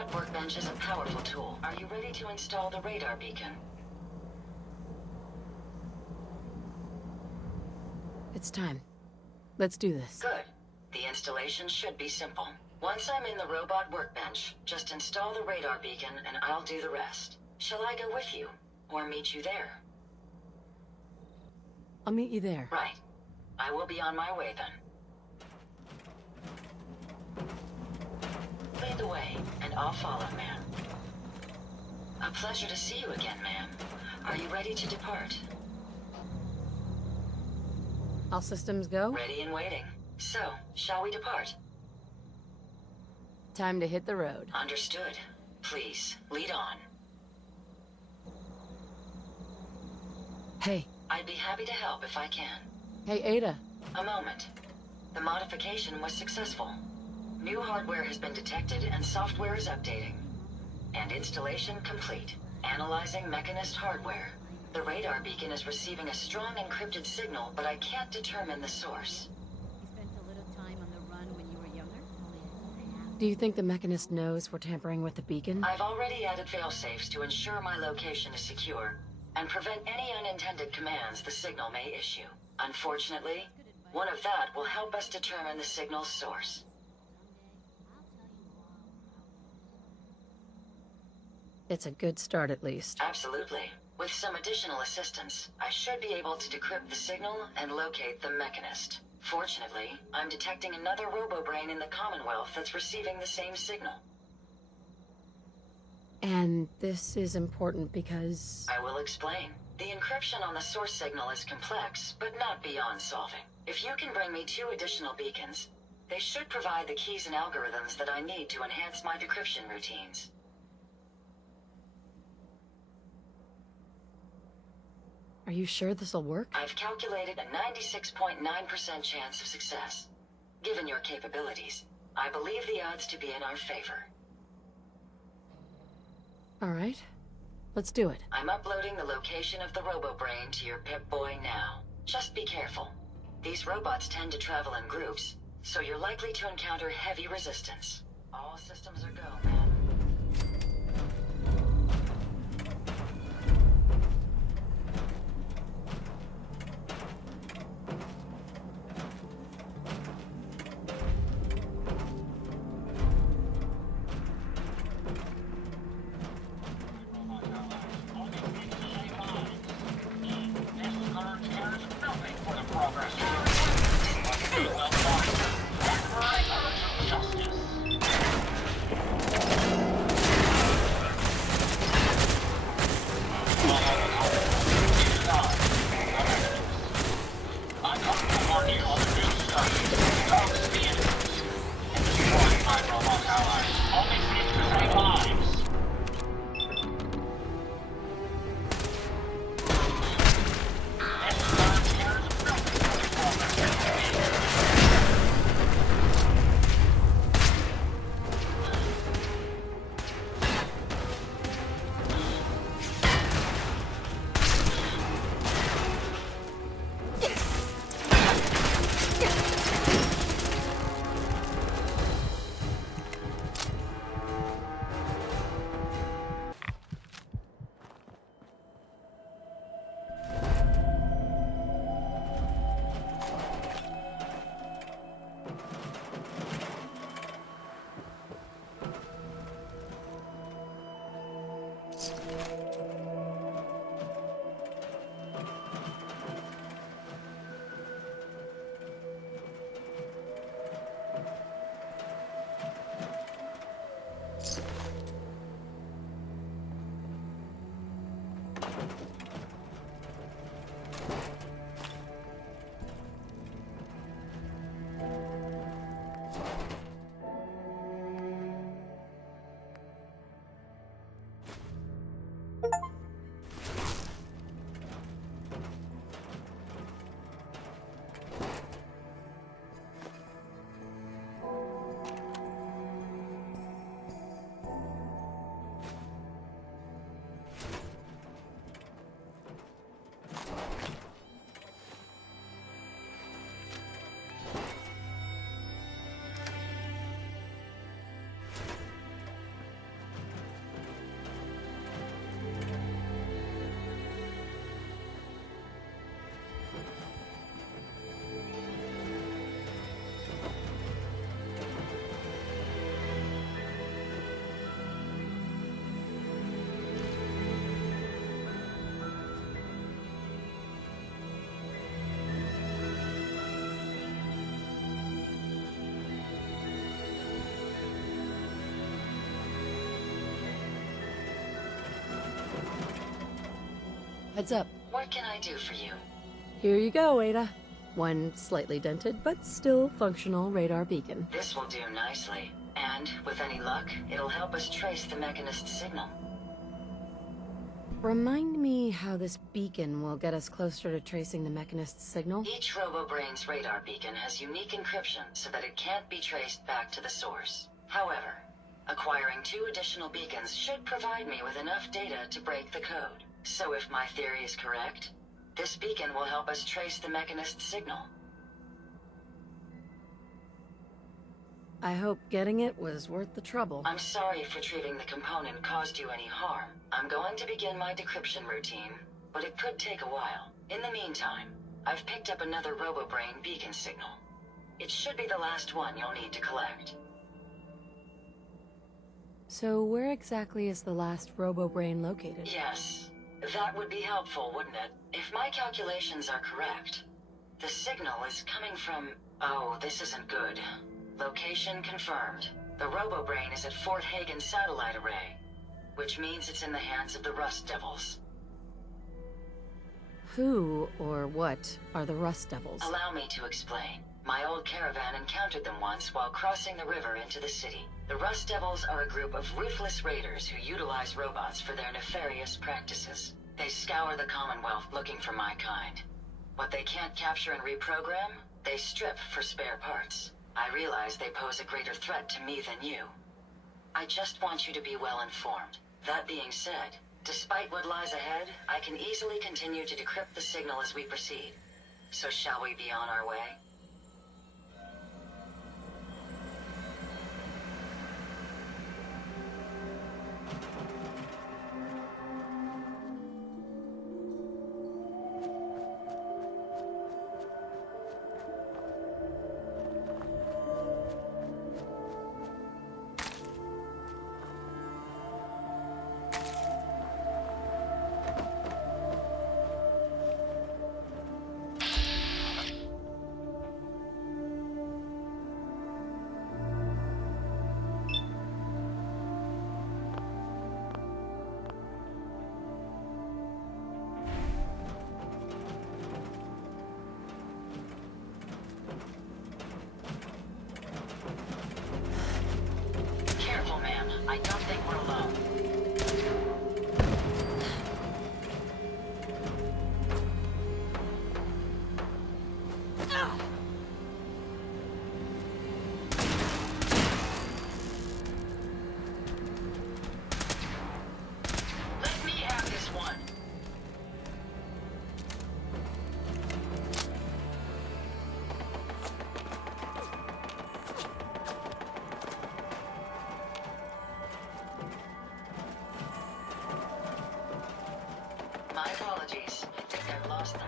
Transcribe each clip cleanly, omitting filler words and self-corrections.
robot workbench is a powerful tool. Are you ready to install the radar beacon? It's time. Let's do this. Good. The installation should be simple. Once I'm in the robot workbench, just install the radar beacon and I'll do the rest. Shall I go with you? Or meet you there? I'll meet you there. Right. I will be on my way then. Lead the way, and I'll follow, ma'am. A pleasure to see you again, ma'am. Are you ready to depart? All systems go? Ready and waiting. So, shall we depart? Time to hit the road. Understood. Please, lead on. Hey. I'd be happy to help if I can. Hey, Ada. A moment. The modification was successful. New hardware has been detected and software is updating. And installation complete. Analyzing Mechanist hardware. The radar beacon is receiving a strong encrypted signal, but I can't determine the source. You spent a little time on the run when you were younger? Do you think the Mechanist knows we're tampering with the beacon? I've already added failsafes to ensure my location is secure, and prevent any unintended commands the signal may issue. Unfortunately, one of that will help us determine the signal's source. It's a good start, at least. Absolutely. With some additional assistance, I should be able to decrypt the signal and locate the Mechanist. Fortunately, I'm detecting another robobrain in the Commonwealth that's receiving the same signal. And this is important because... I will explain. The encryption on the source signal is complex, but not beyond solving. If you can bring me 2 additional beacons, they should provide the keys and algorithms that I need to enhance my decryption routines. Are you sure this'll work? I've calculated a 96.9% chance of success. Given your capabilities, I believe the odds to be in our favor. All right. Let's do it. I'm uploading the location of the robobrain to your Pip-Boy now. Just be careful. These robots tend to travel in groups, so you're likely to encounter heavy resistance. All systems are go, man. Heads up. What can I do for you? Here you go, Ada. One slightly dented, but still functional radar beacon. This will do nicely. And, with any luck, it'll help us trace the Mechanist's signal. Remind me how this beacon will get us closer to tracing the Mechanist's signal? Each robobrain's radar beacon has unique encryption so that it can't be traced back to the source. However, acquiring 2 additional beacons should provide me with enough data to break the code. So if my theory is correct, this beacon will help us trace the Mechanist's signal. I hope getting it was worth the trouble. I'm sorry if retrieving the component caused you any harm. I'm going to begin my decryption routine, but it could take a while. In the meantime, I've picked up another robobrain beacon signal. It should be the last one you'll need to collect. So where exactly is the last robobrain located? Yes, that would be helpful, wouldn't it? If my calculations are correct, the signal is coming from... Oh, this isn't good. Location confirmed. The robobrain is at Fort Hagen satellite array, which means it's in the hands of the Rust Devils. Who or what are the Rust Devils? Allow me to explain. My old caravan encountered them once while crossing the river into the city. The Rust Devils are a group of ruthless raiders who utilize robots for their nefarious practices. They scour the Commonwealth looking for my kind. What they can't capture and reprogram, they strip for spare parts. I realize they pose a greater threat to me than you. I just want you to be well informed. That being said, despite what lies ahead, I can easily continue to decrypt the signal as we proceed. So shall we be on our way? I don't think we're alone. Let me have this one. My apologies. I think I've lost them.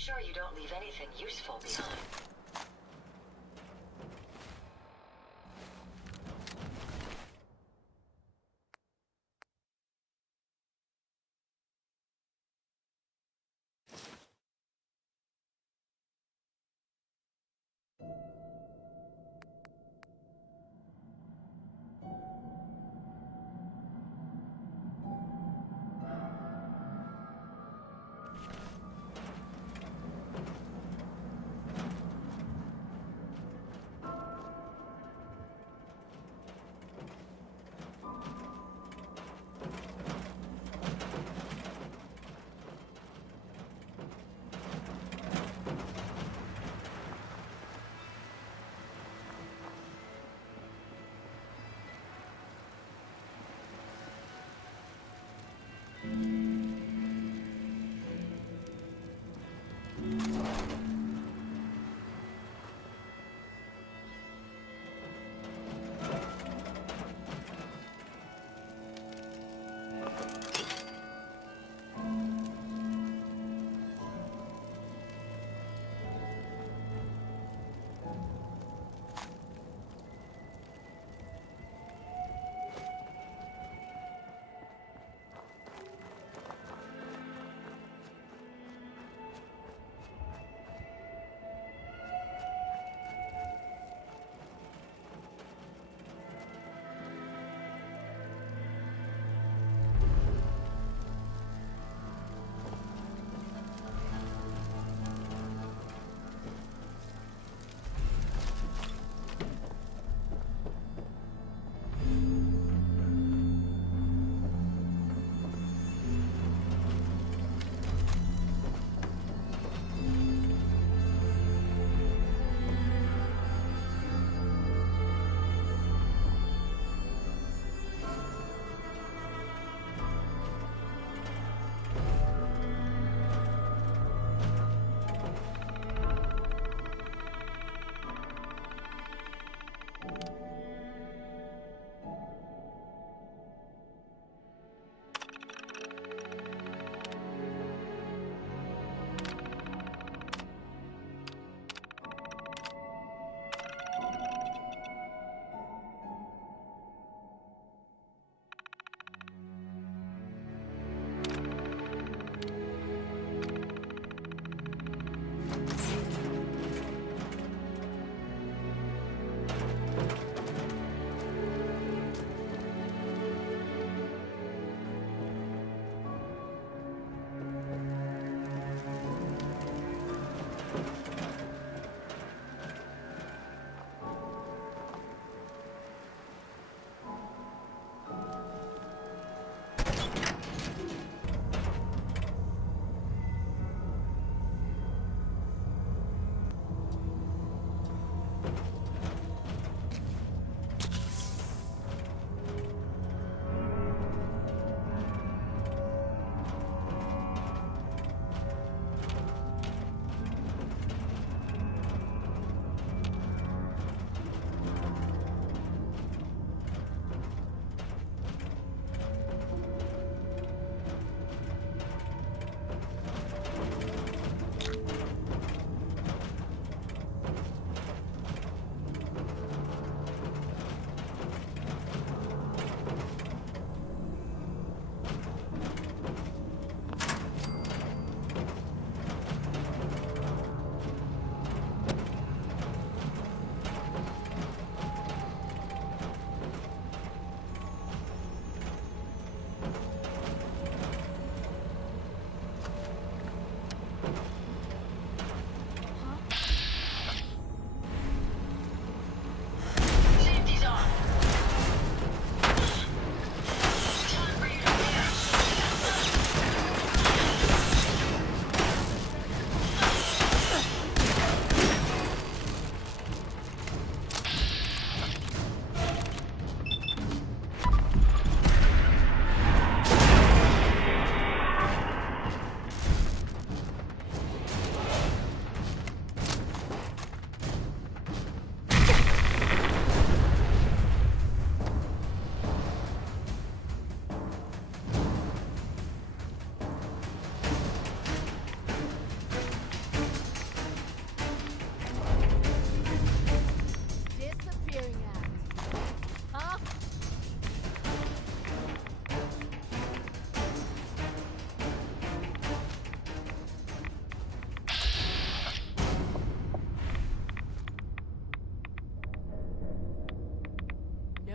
sure you don't leave anything useful behind.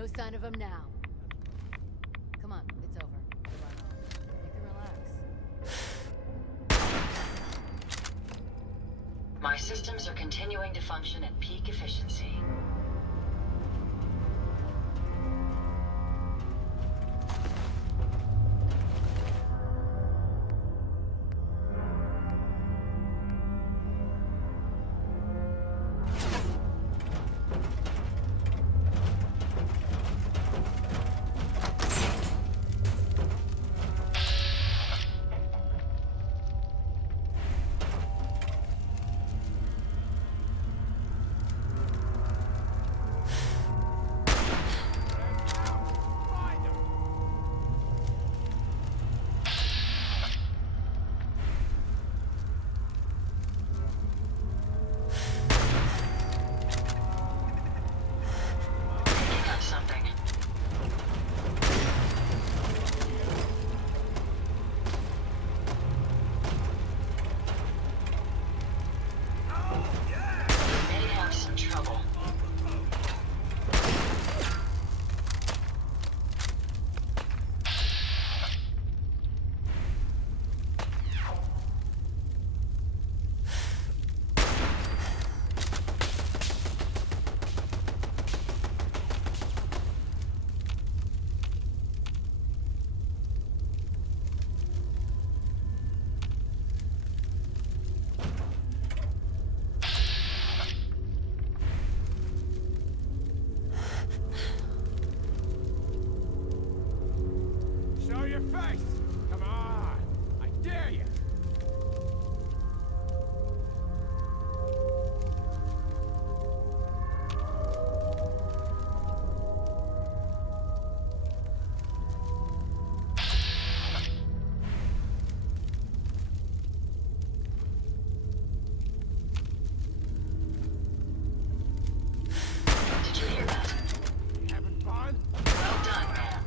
No sign of him now. Come on, it's over. You can relax. My systems are continuing to function at peak efficiency. Your face! Come on! I dare you! Did you hear that? Having fun? Well done, man.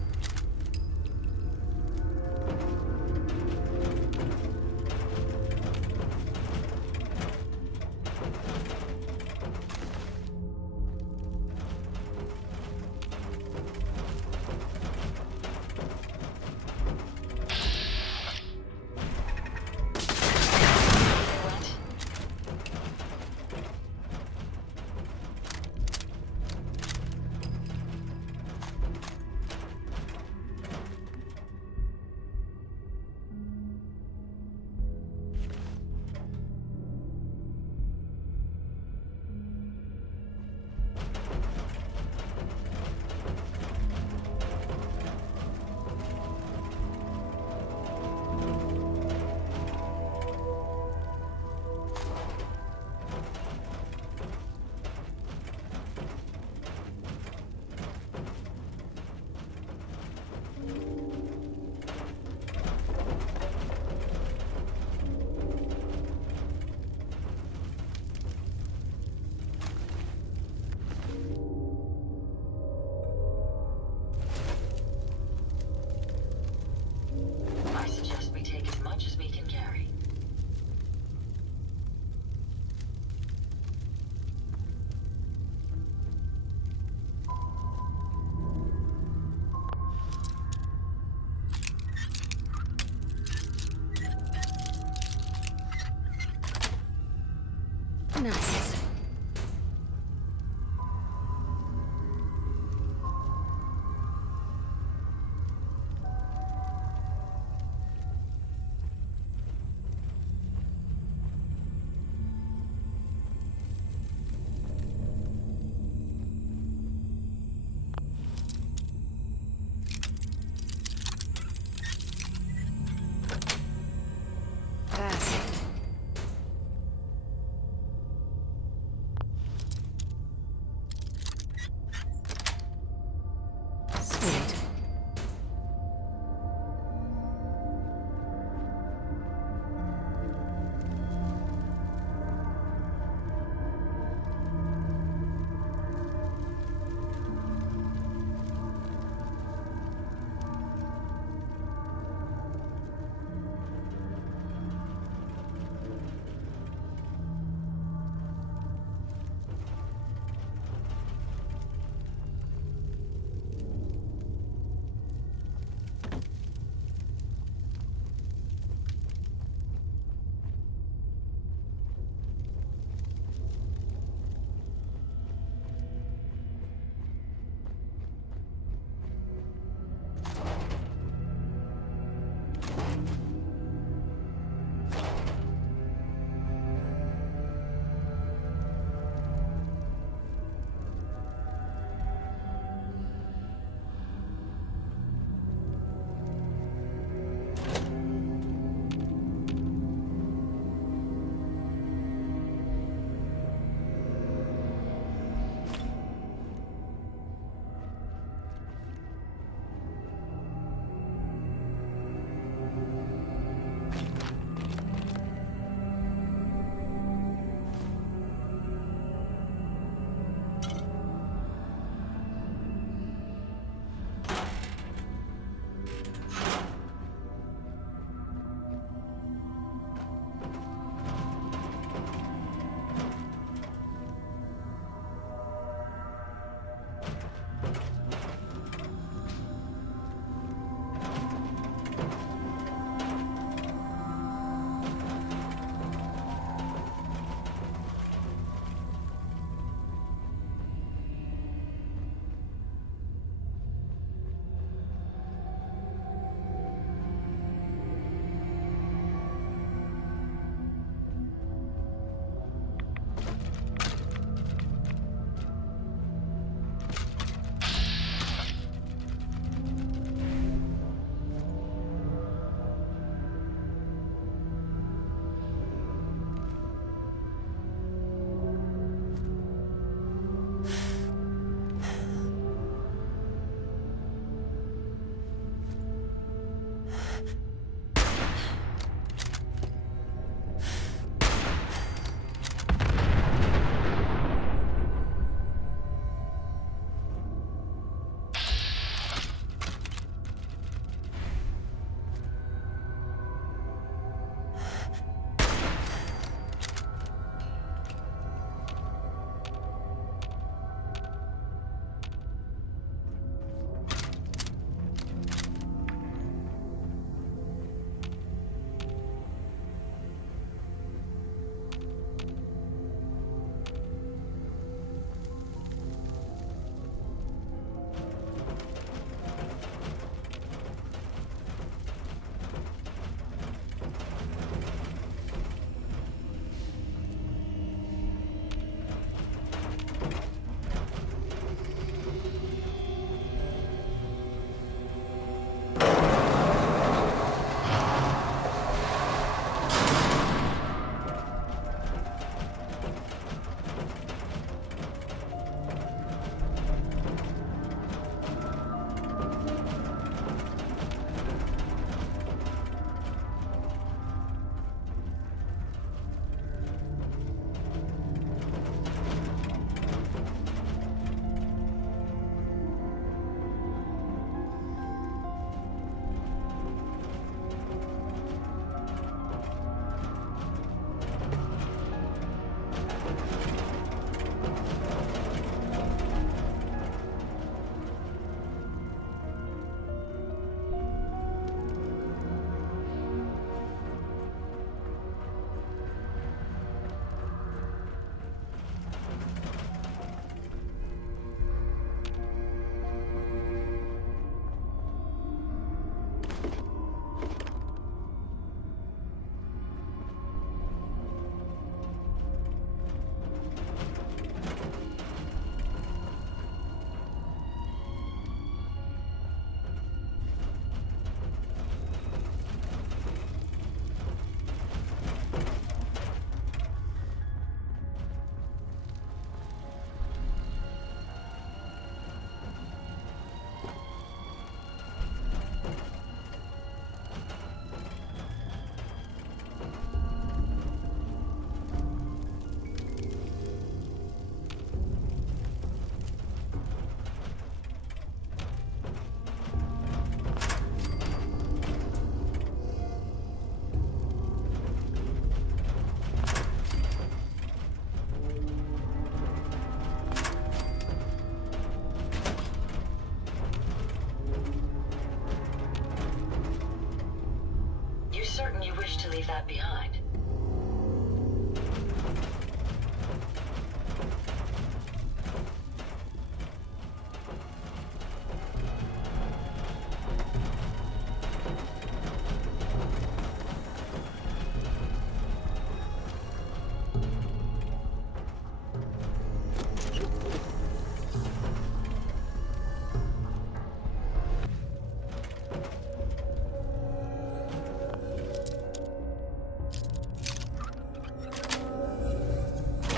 leave that behind.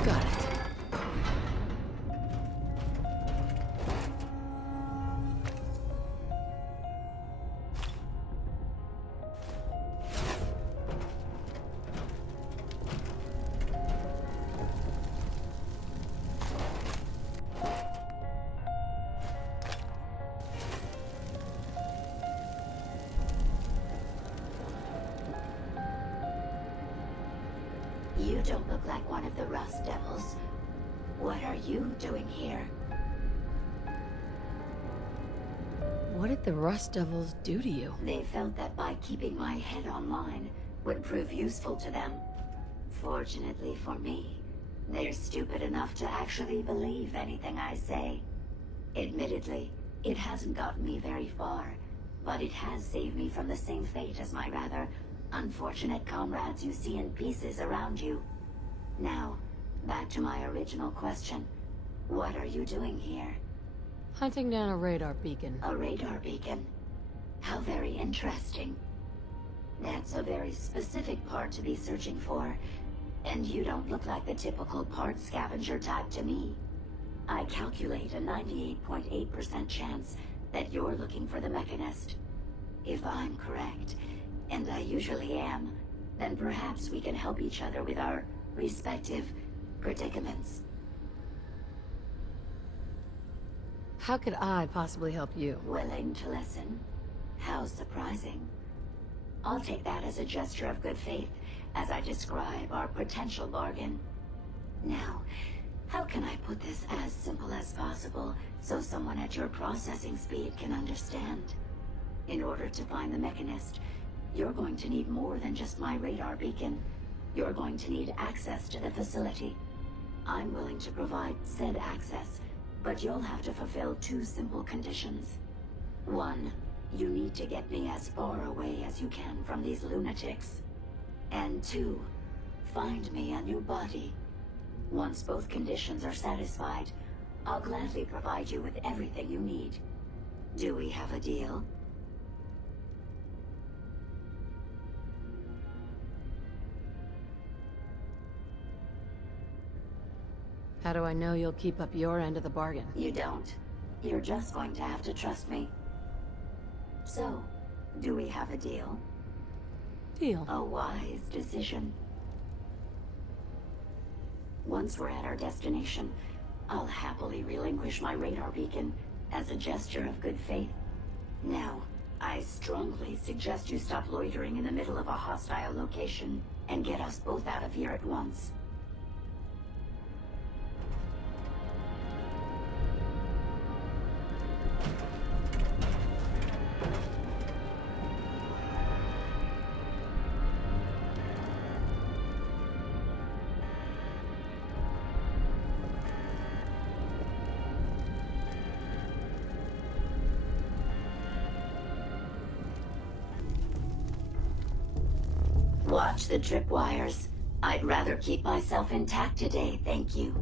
Got it. You don't look like one of the Rust Devils. What are you doing here? What did the Rust Devils do to you? They felt that by keeping my head online would prove useful to them. Fortunately for me, they're stupid enough to actually believe anything I say. Admittedly, it hasn't gotten me very far, but it has saved me from the same fate as my rather unfortunate comrades you see in pieces around you. Now, back to my original question. What are you doing here? Hunting down a radar beacon. A radar beacon? How very interesting. That's a very specific part to be searching for, and you don't look like the typical part scavenger type to me. I calculate a 98.8% chance that you're looking for the Mechanist. If I'm correct, and I usually am, then perhaps we can help each other with our respective predicaments. How could I possibly help you? Willing to listen? How surprising. I'll take that as a gesture of good faith as I describe our potential bargain. Now, how can I put this as simple as possible so someone at your processing speed can understand? In order to find the Mechanist, you're going to need more than just my radar beacon. You're going to need access to the facility. I'm willing to provide said access, but you'll have to fulfill two simple conditions. One, you need to get me as far away as you can from these lunatics. And two, find me a new body. Once both conditions are satisfied, I'll gladly provide you with everything you need. Do we have a deal? How do I know you'll keep up your end of the bargain? You don't. You're just going to have to trust me. So, do we have a deal? Deal. A wise decision. Once we're at our destination, I'll happily relinquish my radar beacon as a gesture of good faith. Now, I strongly suggest you stop loitering in the middle of a hostile location and get us both out of here at once. Watch the tripwires. I'd rather keep myself intact today, thank you.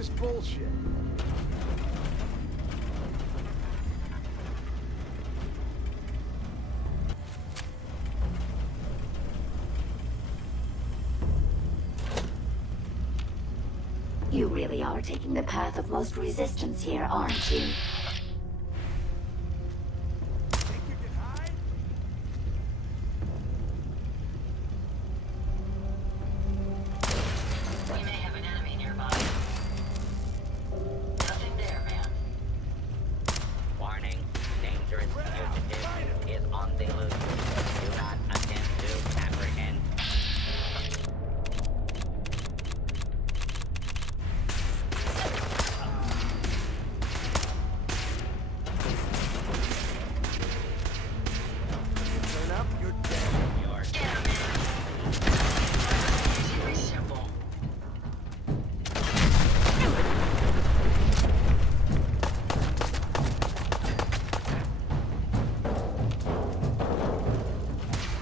just bullshit. You really are taking the path of most resistance here, aren't you? Think you can hide? We may have an enemy nearby. Nothing there, man. Warning, dangerous fugitive is on the loose. Do not attempt to apprehend. Turn up, you're dead. Your Get him, man. Easy, simple.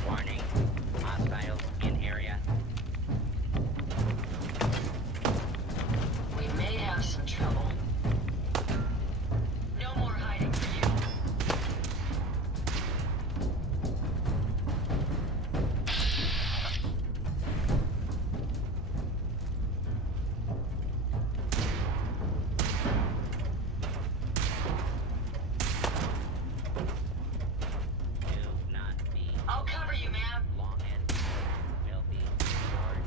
warning, hostiles in area. We may have some trouble. No more hiding for you. Do not be I'll cover you, man. long and will be short.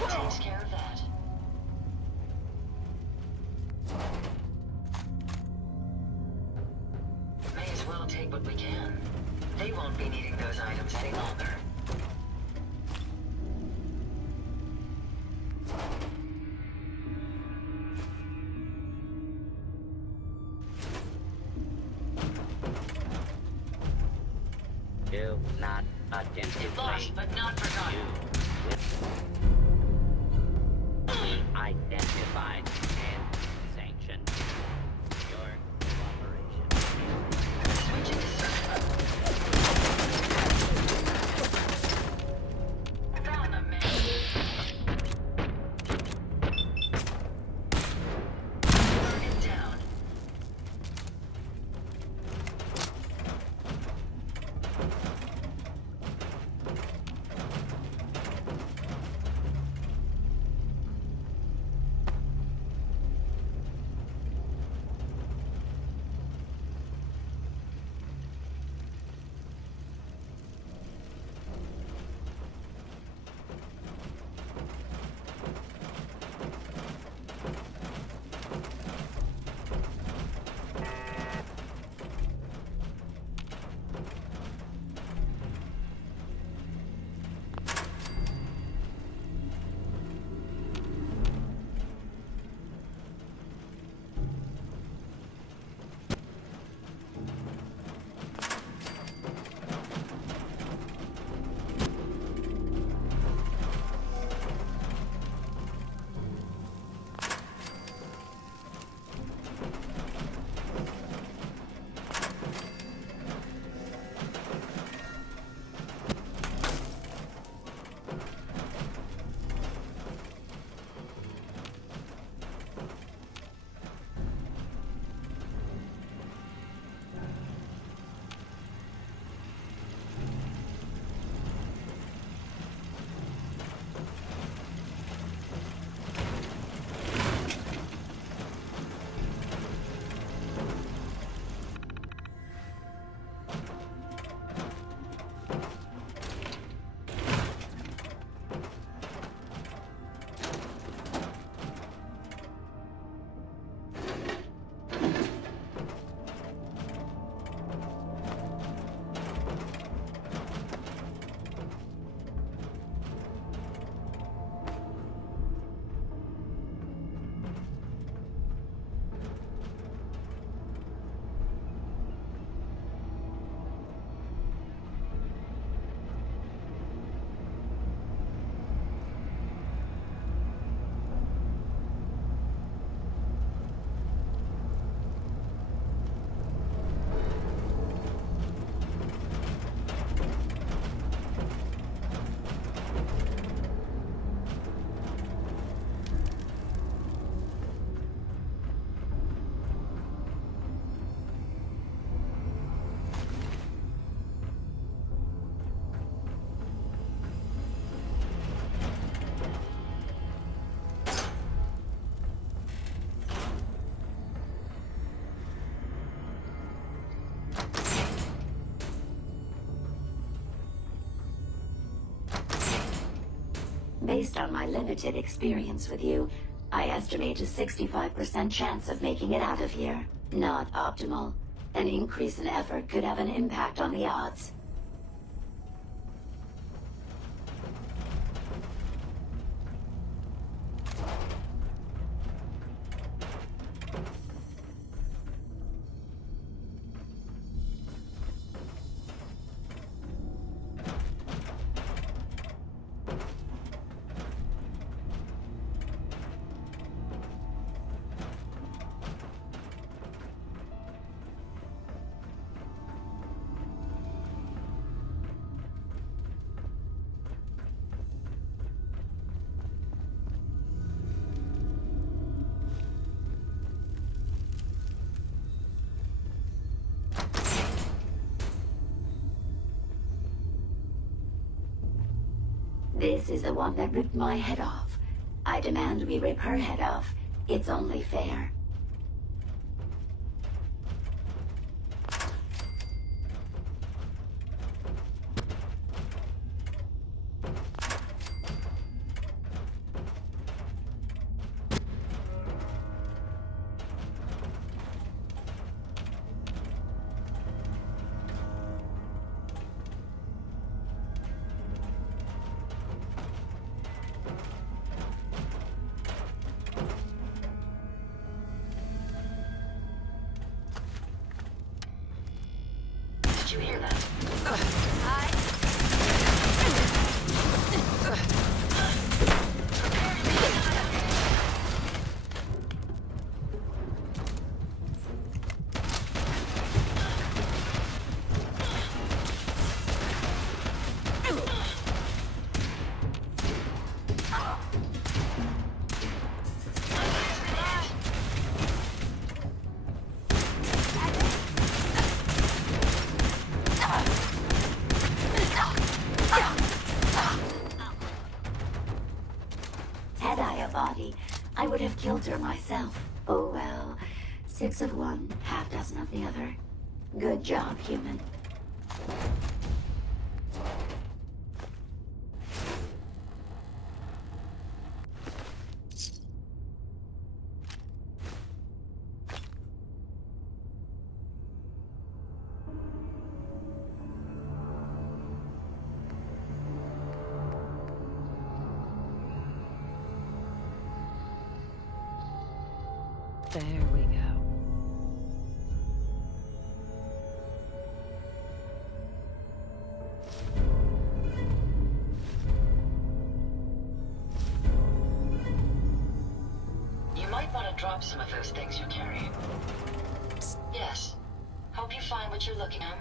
That takes care of that. May as well take what we can. They won't be needing those items any longer. Do not attempt to It lost, flee. but not forgotten. You will be identified and sanctioned. Your cooperation. Switching to search mode. Found them, man. Target down. Based on my limited experience with you, I estimate a 65% chance of making it out of here. Not optimal. An increase in effort could have an impact on the odds. This is the one that ripped my head off. I demand we rip her head off. It's only fair. Did you hear that? Had I a body, I would have killed her myself. Oh well. 6 of one, half dozen of the other. Good job, human. There we go. You might want to drop some of those things you're carrying. Yes. Hope you find what you're looking at.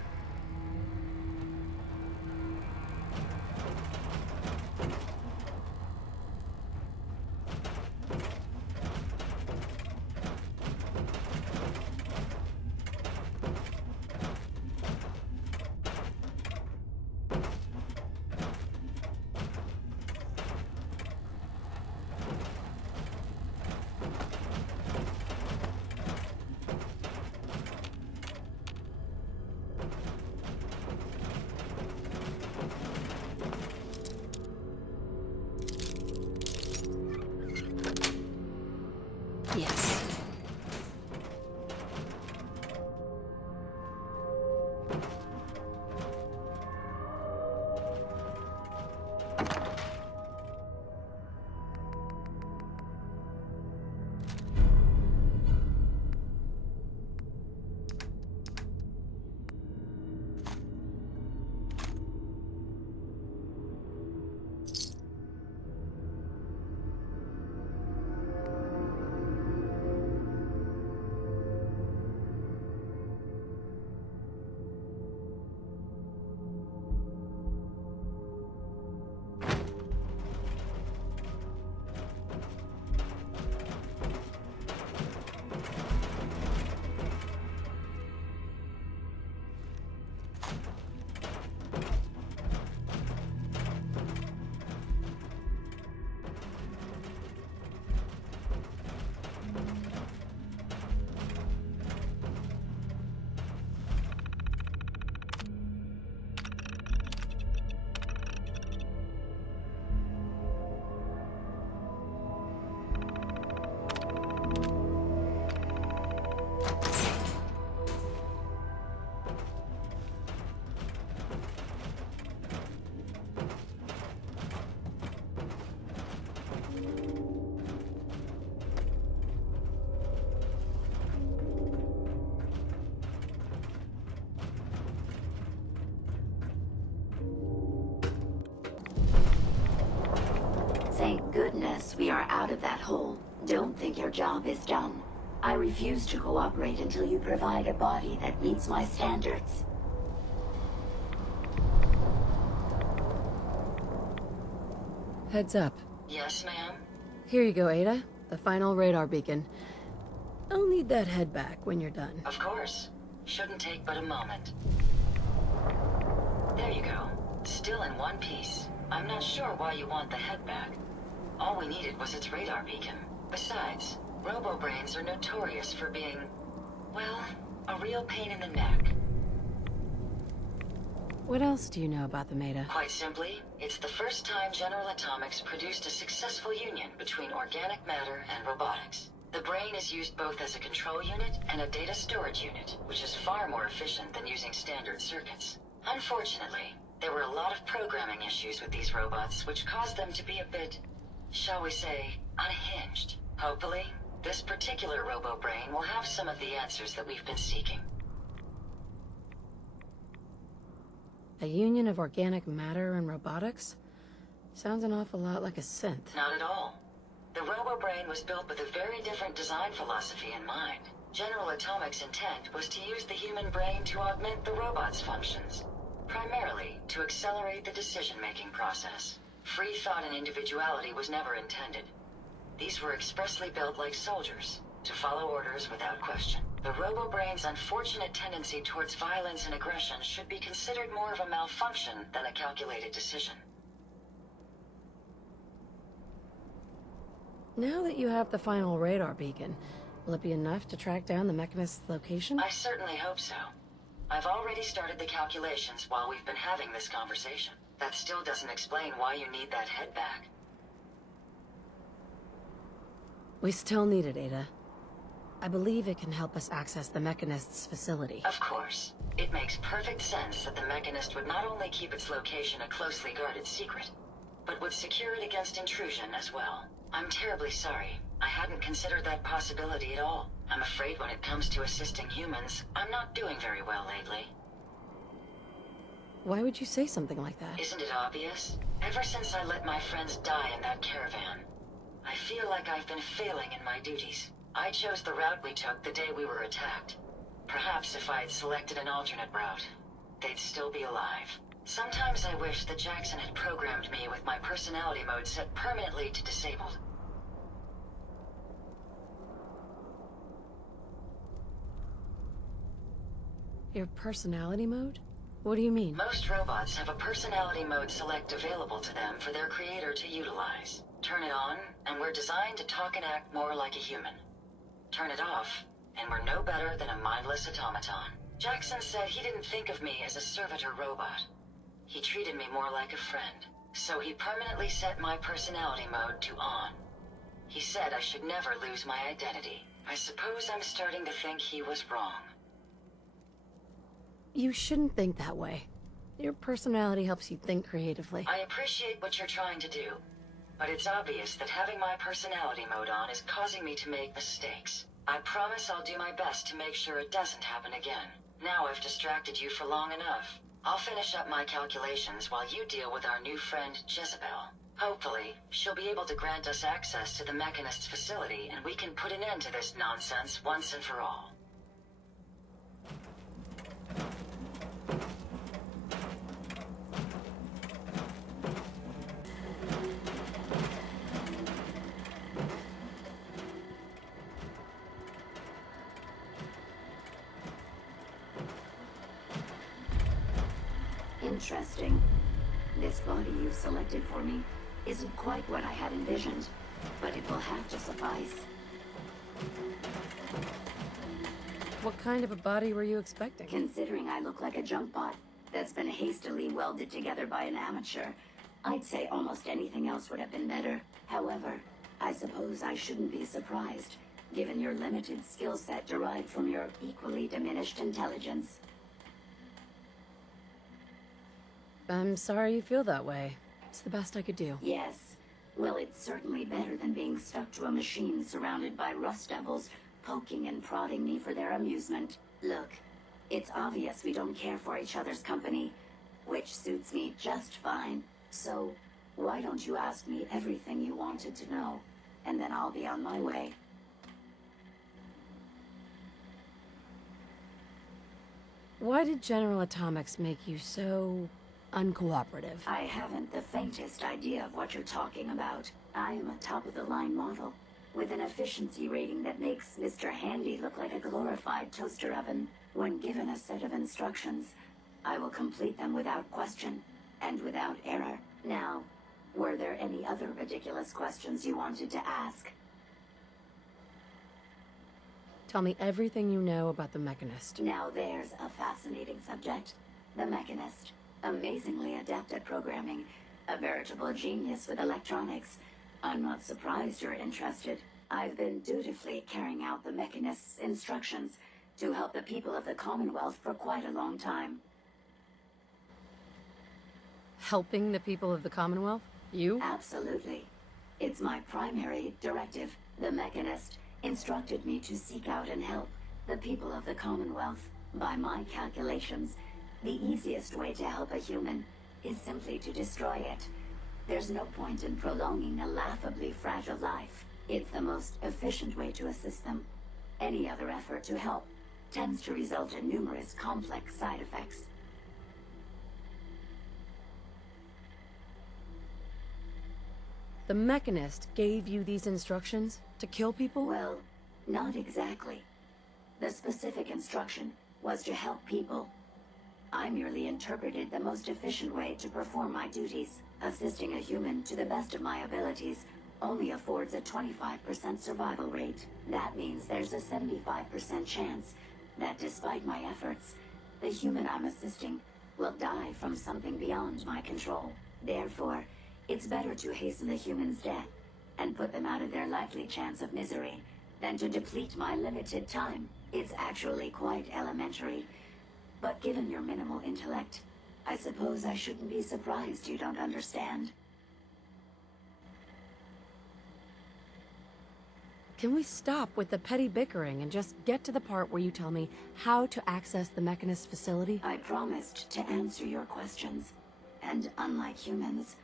Once we are out of that hole, don't think your job is done. I refuse to cooperate until you provide a body that meets my standards. Heads up. Yes, ma'am? Here you go, Ada. The final radar beacon. I'll need that head back when you're done. Of course. Shouldn't take but a moment. There you go. Still in one piece. I'm not sure why you want the head back. All we needed was its radar beacon. Besides, robobrains are notorious for being, well, a real pain in the neck. What else do you know about them, Ada? Quite simply, it's the first time General Atomics produced a successful union between organic matter and robotics. The brain is used both as a control unit and a data storage unit, which is far more efficient than using standard circuits. Unfortunately, there were a lot of programming issues with these robots, which caused them to be a bit, shall we say, unhinged. Hopefully, this particular robobrain will have some of the answers that we've been seeking. A union of organic matter and robotics? Sounds an awful lot like a synth. Not at all. The robobrain was built with a very different design philosophy in mind. General Atomics' intent was to use the human brain to augment the robot's functions, primarily to accelerate the decision-making process. Free thought and individuality was never intended. These were expressly built like soldiers, to follow orders without question. The robobrain's unfortunate tendency towards violence and aggression should be considered more of a malfunction than a calculated decision. Now that you have the final radar beacon, will it be enough to track down the mechanist's location? I certainly hope so. I've already started the calculations while we've been having this conversation. That still doesn't explain why you need that head back. We still need it, Ada. I believe it can help us access the Mechanist's facility. Of course. It makes perfect sense that the Mechanist would not only keep its location a closely guarded secret, but would secure it against intrusion as well. I'm terribly sorry. I hadn't considered that possibility at all. I'm afraid when it comes to assisting humans, I'm not doing very well lately. Why would you say something like that? Isn't it obvious? Ever since I let my friends die in that caravan, I feel like I've been failing in my duties. I chose the route we took the day we were attacked. Perhaps if I had selected an alternate route, they'd still be alive. Sometimes I wish that Jackson had programmed me with my personality mode set permanently to disabled. Your personality mode? What do you mean? Most robots have a personality mode select available to them for their creator to utilize. Turn it on, and we're designed to talk and act more like a human. Turn it off, and we're no better than a mindless automaton. Jackson said he didn't think of me as a servitor robot. He treated me more like a friend. So he permanently set my personality mode to on. He said I should never lose my identity. I suppose I'm starting to think he was wrong. You shouldn't think that way. Your personality helps you think creatively. I appreciate what you're trying to do, but it's obvious that having my personality mode on is causing me to make mistakes. I promise I'll do my best to make sure it doesn't happen again. Now I've distracted you for long enough. I'll finish up my calculations while you deal with our new friend, Jezebel. Hopefully, she'll be able to grant us access to the Mechanist's facility, and we can put an end to this nonsense once and for all. Interesting. This body you've selected for me isn't quite what I had envisioned, but it will have to suffice. What kind of a body were you expecting? Considering I look like a junk bot that's been hastily welded together by an amateur, I'd say almost anything else would have been better. However, I suppose I shouldn't be surprised, given your limited skill set derived from your equally diminished intelligence. I'm sorry you feel that way. It's the best I could do. Yes. Well, it's certainly better than being stuck to a machine surrounded by rust devils, poking and prodding me for their amusement. Look, it's obvious we don't care for each other's company, which suits me just fine. So, Why don't you ask me everything you wanted to know, and then I'll be on my way. Why did General Atomics make you so uncooperative? I haven't the faintest idea of what you're talking about. I am a top-of-the-line model, with an efficiency rating that makes Mr. Handy look like a glorified toaster oven. When given a set of instructions, I will complete them without question, and without error. Now, were there any other ridiculous questions you wanted to ask? Tell me everything you know about the Mechanist. Now there's a fascinating subject. The Mechanist. Amazingly adept at programming. A veritable genius with electronics. I'm not surprised you're interested. I've been dutifully carrying out the Mechanist's instructions to help the people of the Commonwealth for quite a long time. Helping the people of the Commonwealth? You? Absolutely. It's my primary directive. The Mechanist instructed me to seek out and help the people of the Commonwealth. By my calculations, the easiest way to help a human is simply to destroy it. There's no point in prolonging a laughably fragile life. It's the most efficient way to assist them. Any other effort to help tends to result in numerous complex side effects. The Mechanist gave you these instructions to kill people? Well, not exactly. The specific instruction was to help people. I merely interpreted the most efficient way to perform my duties. Assisting a human to the best of my abilities only affords a 25% survival rate. That means there's a 75% chance that despite my efforts, the human I'm assisting will die from something beyond my control. Therefore, it's better to hasten the human's death and put them out of their likely chance of misery than to deplete my limited time. It's actually quite elementary. But given your minimal intellect, I suppose I shouldn't be surprised you don't understand. Can we stop with the petty bickering and just get to the part where you tell me how to access the Mechanist facility? I promised to answer your questions. And unlike humans,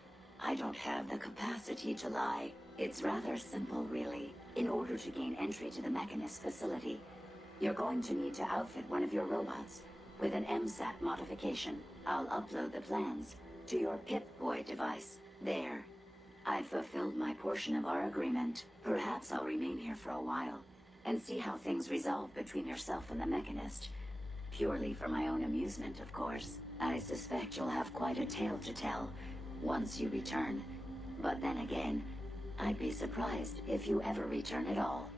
I don't have the capacity to lie. It's rather simple, really. In order to gain entry to the Mechanist facility, you're going to need to outfit one of your robots with an MSAT modification. I'll upload the plans to your Pip-Boy device. There. I've fulfilled my portion of our agreement. Perhaps I'll remain here for a while and see how things resolve between yourself and the Mechanist. Purely for my own amusement, of course. I suspect you'll have quite a tale to tell once you return. But then again, I'd be surprised if you ever return at all.